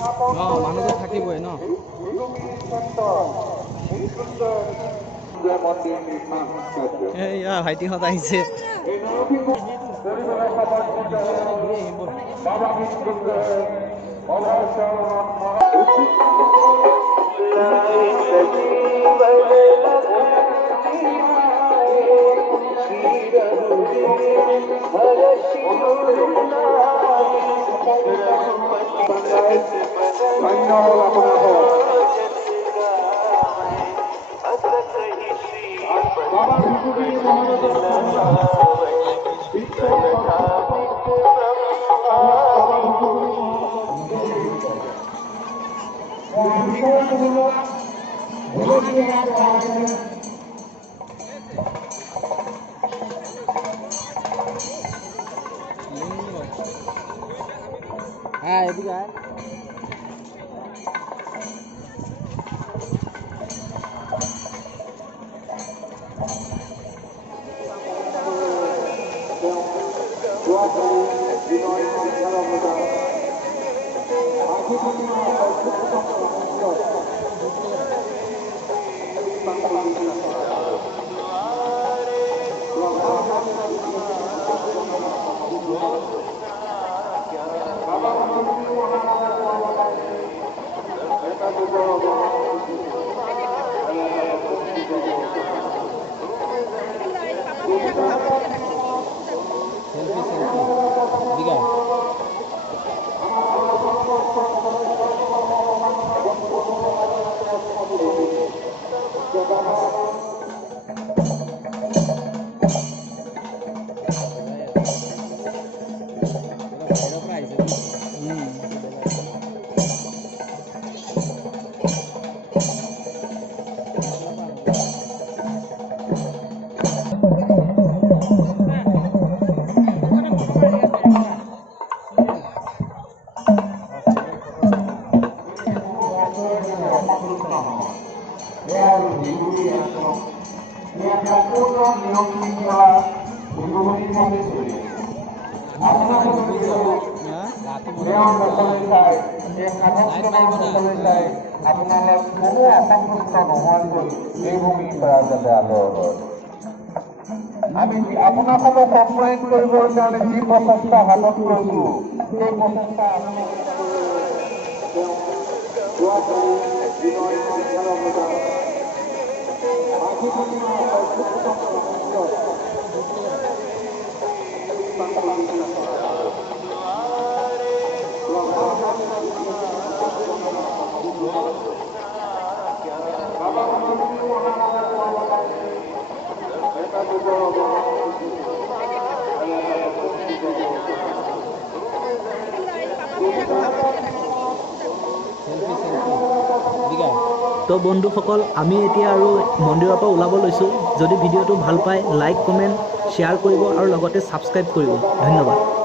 মানুহটো থাকিবই ন এয়া ভাইটিহঁত আহিছে আমি আপোনালোকক কমপ্লেইন কৰিবৰ কাৰণে যি প্ৰচেষ্টা হাতত লৈছো সেই প্ৰচেষ্টা তো বন্ধুসকল আমি এতিয়া আৰু মন্দিৰৰ পৰা ওলাব লৈছোঁ যদি ভিডিঅ'টো ভাল পায় লাইক কমেণ্ট শ্বেয়াৰ কৰিব আৰু লগতে ছাবস্ক্ৰাইব কৰিব ধন্যবাদ